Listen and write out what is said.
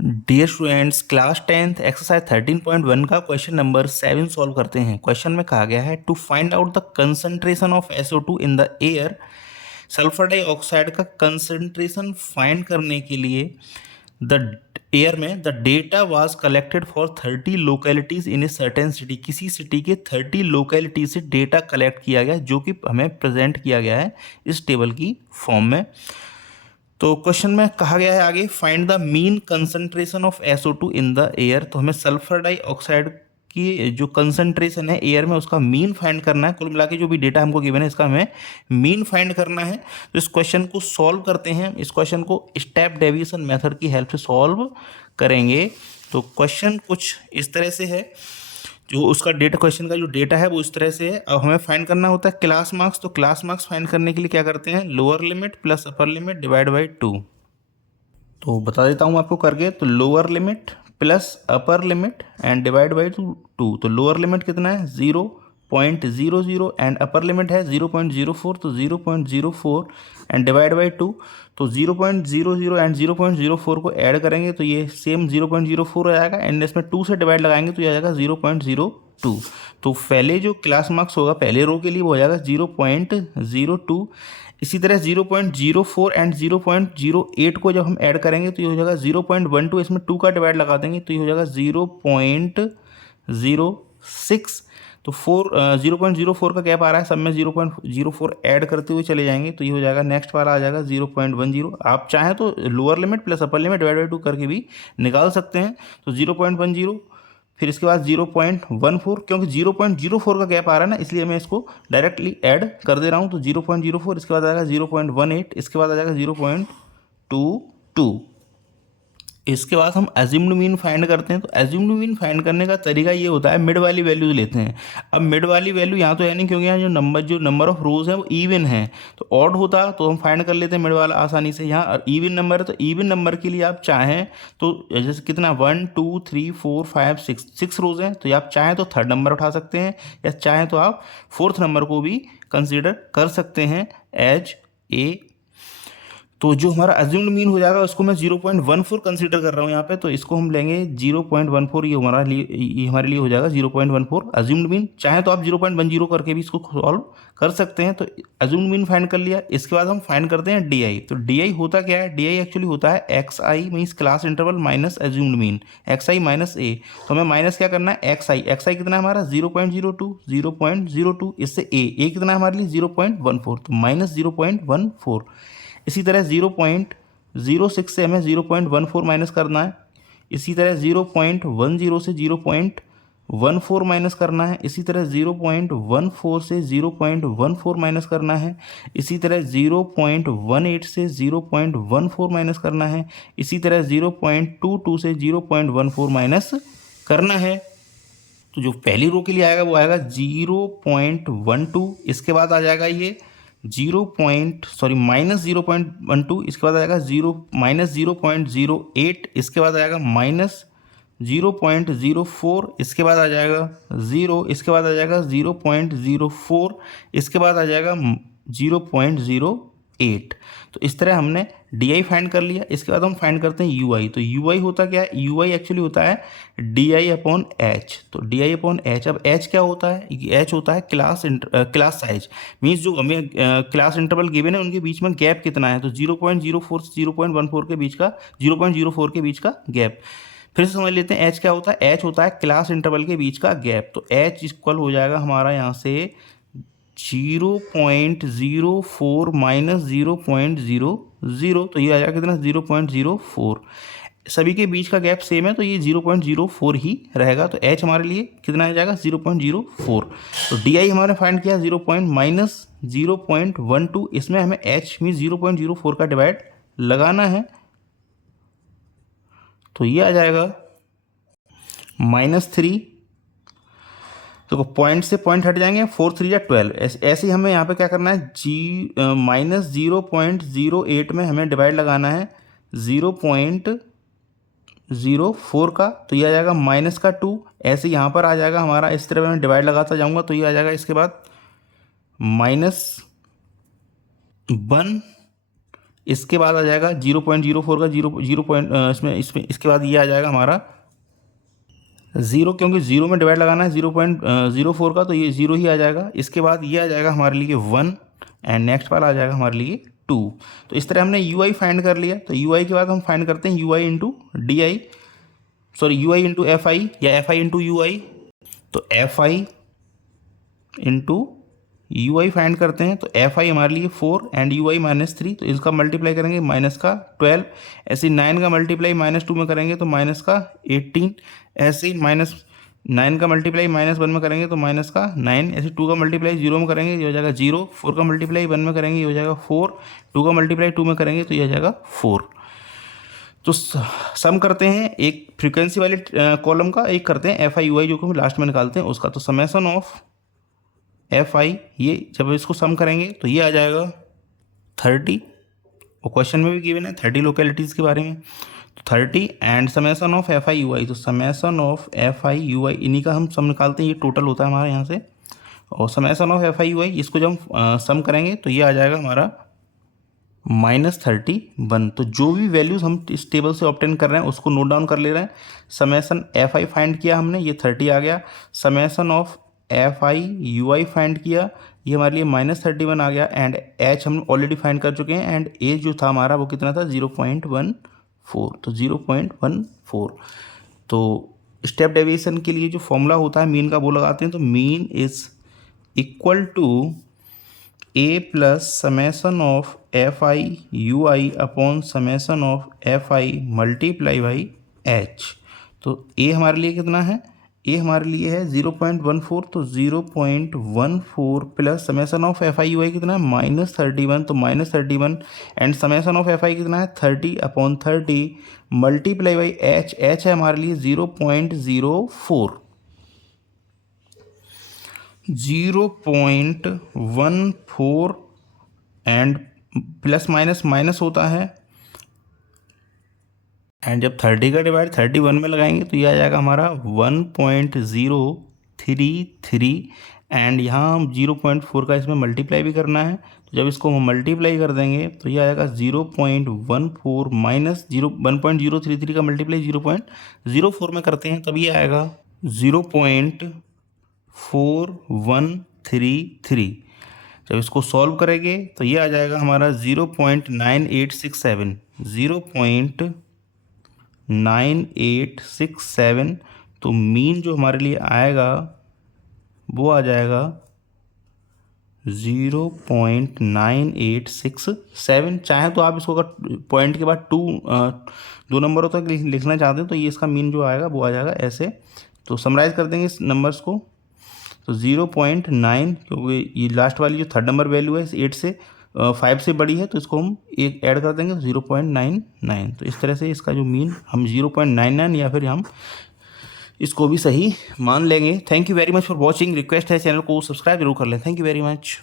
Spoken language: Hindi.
Dear students, class 10th exercise 13.1 का क्वेश्चन नंबर 7 सॉल्व करते हैं। क्वेश्चन में कहा गया है to find out the concentration of SO2 in the air. Sulphur dioxide का कंसंट्रेशन फाइंड करने के लिए द एयर में the data was collected for 30 localities in a certain city. किसी सिटी के 30 लोकेलिटी से डेटा कलेक्ट किया गया जो कि हमें प्रेजेंट किया गया है इस टेबल की फॉर्म में। तो क्वेश्चन में कहा गया है आगे find the mean concentration of SO2 in the air. तो हमें सल्फर डाइऑक्साइड की जो कंसंट्रेशन है एयर में उसका मीन फाइंड करना है। कुल मिला के जो भी डेटा हमको गिवन है इसका हमें मीन फाइंड करना है। तो इस क्वेश्चन को सॉल्व करते हैं। इस क्वेश्चन को स्टेप डेविएशन मेथड की हेल्प से सॉल्व करेंगे। तो क्वेश्चन कुछ इस तरह से है, जो उसका डेटा क्वेश्चन का जो डेटा है वो इस तरह से है। अब हमें फाइंड करना होता है क्लास मार्क्स। तो क्लास मार्क्स फाइंड करने के लिए क्या करते हैं, lower limit plus upper limit divide by 2। तो बता देता हूँ आपको करके। तो lower limit plus upper limit and divide by 2। तो लोअर लिमिट कितना है 0.00 एंड अपर लिमिट है 0.04। तो 0.04 एंड डिवाइड बाई 2। तो 0.00 एंड 0.04 को ऐड करेंगे तो ये सेम 0.04 आ जाएगा एंड इसमें 2 से डिवाइड लगाएंगे तो ये आ जाएगा 0.02। तो पहले जो क्लास मार्क्स होगा पहले रो के लिए वो हो जाएगा 0.02। इसी तरह 0.04 एंड 0.08 को जब हम ऐड करेंगे तो ये हो जाएगा 0.12। इसमें 2 का डिवाइड लगा देंगे तो ये हो जाएगा 0.06। तो 0.04 का गैप आ रहा है, सब में 0.04 ऐड करते हुए चले जाएंगे तो ये हो जाएगा नेक्स्ट वाला आ जाएगा 0.10। आप चाहें तो lower limit plus upper limit divide by 2 करके भी निकाल सकते हैं। तो 0.10 फिर इसके बाद 0.14, क्योंकि 0.04 का गैप आ रहा है ना इसलिए मैं इसको डायरेक्टली ऐड कर दे रहा हूँ। तो 0.04 इसके बाद आएगा 0.18, इसके बाद आ जाएगा 0.22। इसके बाद हम एज्यूम्ड मीन फाइंड करते हैं। तो एज्यूम्ड मीन फाइंड करने का तरीका ये होता है, मिड वाली वैल्यूज लेते हैं। अब मिड वाली वैल्यू यहाँ तो है नहीं क्योंकि यहाँ जो नंबर ऑफ रोज है वो इवन है। तो ऑड होता तो हम फाइंड कर लेते हैं मिड वाला आसानी से। यहाँ इवन नंबर है तो इवन नंबर के लिए आप चाहें तो जैसे कितना 1 2 3 4 5 6 रोज हैं तो आप चाहें तो थर्ड नंबर उठा सकते हैं या चाहें तो आप फोर्थ नंबर को भी कंसिडर कर सकते हैं एज ए। तो जो हमारा अज्यूम्ड मीन हो जाएगा उसको मैं 0.14 कंसीडर कर रहा हूँ यहाँ पे। तो इसको हम लेंगे 0.14। ये हमारे लिए हो जाएगा 0.14 अज्यूम्ड मीन। चाहे तो आप 0.10 करके भी इसको सॉल्व कर सकते हैं। तो अज्यूम्ड मीन फाइंड कर लिया। इसके बाद हम फाइंड करते हैं DI। तो DI होता क्या है, DI एक्चुअली होता है XI means class interval minus assumed mean, XI minus A। तो हमें माइनस क्या करना है XI। XI कितना है हमारा 0.02। इससे A कितना है हमारे लिए 0.14। तो माइनस 0.14। इसी तरह 0.06 से हमें 0.14 माइनस करना है। इसी तरह 0.10 से 0.14 माइनस करना है। इसी तरह 0.14 से 0.14 माइनस करना है। इसी तरह 0.18 से 0.14 माइनस करना है। इसी तरह 0.22 से 0.14 माइनस करना है। तो जो पहली रो के लिए आएगा वो आएगा 0.12। इसके बाद आ जाएगा ये माइनस 0.12। इसके बाद आएगा माइनस 0.08। इसके बाद आएगा माइनस 0.04। इसके बाद आ जाएगा 0। इसके बाद आ जाएगा 0.04। इसके बाद आ जाएगा 0.08। तो इस तरह हमने DI फाइंड कर लिया। इसके बाद हम फाइंड करते हैं UI। तो UI होता क्या है, UI एक्चुअली होता है DI अपॉन H। तो DI अपॉन H। अब H क्या होता है, H होता है क्लास साइज। मीन्स जो हमें क्लास इंटरवल गिवन है उनके बीच में गैप कितना है। तो 0.04 से 0.14 के बीच का 0.04 के बीच का गैप। फिर से समझ लेते हैं H क्या होता है। H होता है क्लास इंटरवल के बीच का गैप। तो H इक्वल हो जाएगा हमारा यहाँ से 0.04 माइनस 0.00। तो ये आ जाएगा कितना 0.04। सभी के बीच का गैप सेम है तो ये 0.04 ही रहेगा। तो H हमारे लिए कितना आ जाएगा 0.04। तो DI हमारे फाइंड किया माइनस 0.12। इसमें हमें H में 0.04 का डिवाइड लगाना है। तो ये आ जाएगा -3। तो पॉइंट से पॉइंट हट जाएंगे, 4 3 या 12। ऐसे ही हमें यहाँ पे क्या करना है माइनस 0.08 में हमें डिवाइड लगाना है 0.04 का। तो ये आ जाएगा माइनस का 2। ऐसे यहाँ पर आ जाएगा हमारा, इस तरह मैं डिवाइड लगाता जाऊँगा तो ये आ जाएगा इसके बाद -1। इसके बाद आ जाएगा 0.04 का इसमें इसके बाद ये आ जाएगा हमारा 0, क्योंकि 0 में डिवाइड लगाना है 0.04 का, तो ये 0 ही आ जाएगा। इसके बाद ये आ जाएगा हमारे लिए 1 एंड नेक्स्ट वाला आ जाएगा हमारे लिए 2। तो इस तरह हमने यू आई फाइंड कर लिया। तो यू आई के बाद हम फाइंड करते हैं you I into D I, sorry you I into F I या F I into you I. तो F I into you I find करते हैं। तो एफ आई हमारे लिए 4 एंड यू आई -3, तो इसका मल्टीप्लाई करेंगे माइनस का 12। ऐसे 9 का मल्टीप्लाई -2 में करेंगे तो माइनस का 18। ऐसे ही -9 का मल्टीप्लाई -1 में करेंगे तो माइनस का 9। ऐसे 2 का मल्टीप्लाई 0 में करेंगे ये हो जाएगा 0। 4 का मल्टीप्लाई 1 में करेंगे ये हो जाएगा 4। 2 का मल्टीप्लाई 2 में करेंगे तो ये हो जाएगा 4। तो सम करते हैं एक फ्रीक्वेंसी वाले कॉलम का, एक करते हैं एफ आई यू आई जो कि हम लास्ट में निकालते हैं उसका। तो समेसन ऑफ एफ आई, ये जब इसको सम करेंगे तो ये आ जाएगा 30, और क्वेश्चन में भी गिवन है 30 लोकेलिटीज़ के बारे में। तो 30 and summation of F I U I, तो summation of F I U I इन्हीं का हम सम निकालते हैं, ये टोटल होता है हमारा यहाँ से। और summation of F I U I इसको जब हम सम करेंगे तो ये आ जाएगा हमारा -31। तो जो भी वैल्यूज़ हम इस टेबल से ऑब्टेन कर रहे हैं उसको नोट डाउन कर ले रहे हैं। समेसन एफ आई फाइंड किया हमने, ये 30 आ गया। Summation of F I U I find किया, ये हमारे लिए -31 आ गया। एंड एच हम ऑलरेडी फाइंड कर चुके हैं, एंड एच जो था हमारा वो कितना था 0.14, तो 0.14। तो स्टेप डेविएशन के लिए जो फॉर्मूला होता है मीन का वो लगाते हैं। तो mean is equal to A plus summation of F I U I upon summation of F I multiply by H. तो ए हमारे लिए कितना है, ए हमारे लिए है 0.14, तो 0.14 plus summation of F I U I कितना है -31, तो -31 and summation of F I कितना है 30/30 मल्टीप्लाई बाई एच। एच है हमारे लिए 0.04, 0.14 एंड प्लस माइनस माइनस होता है। एंड जब 30 का डिवाइड 31 में लगाएंगे तो ये आ जाएगा हमारा 1.033। एंड यहाँ हम 0.4 का इसमें मल्टीप्लाई भी करना है, तो जब इसको हम मल्टीप्लाई कर देंगे तो ये आएगा 0.14 माइनस 1.033 का मल्टीप्लाई 0.04 में करते हैं तब ये आएगा 0.4133। जब इसको सॉल्व करेंगे तो ये आ जाएगा हमारा 0.9867, 0.9867। तो मीन जो हमारे लिए आएगा वो आ जाएगा 0.9867। चाहे तो आप इसको अगर पॉइंट के बाद 2 नंबरों तक लिखना चाहते हैं तो ये इसका मीन जो आएगा वो आ जाएगा ऐसे। तो समराइज़ कर देंगे इस नंबर्स को। तो 0.9, क्योंकि ये लास्ट वाली जो थर्ड नंबर वैल्यू है 8 से 5 से बड़ी है तो इसको हम एक ऐड कर देंगे तो 0.99। तो इस तरह से इसका जो मीन हम 0.99 या फिर हम इसको भी सही मान लेंगे। Thank you very much for watching. Request है चैनल को सब्सक्राइब जरूर कर लें। Thank you very much.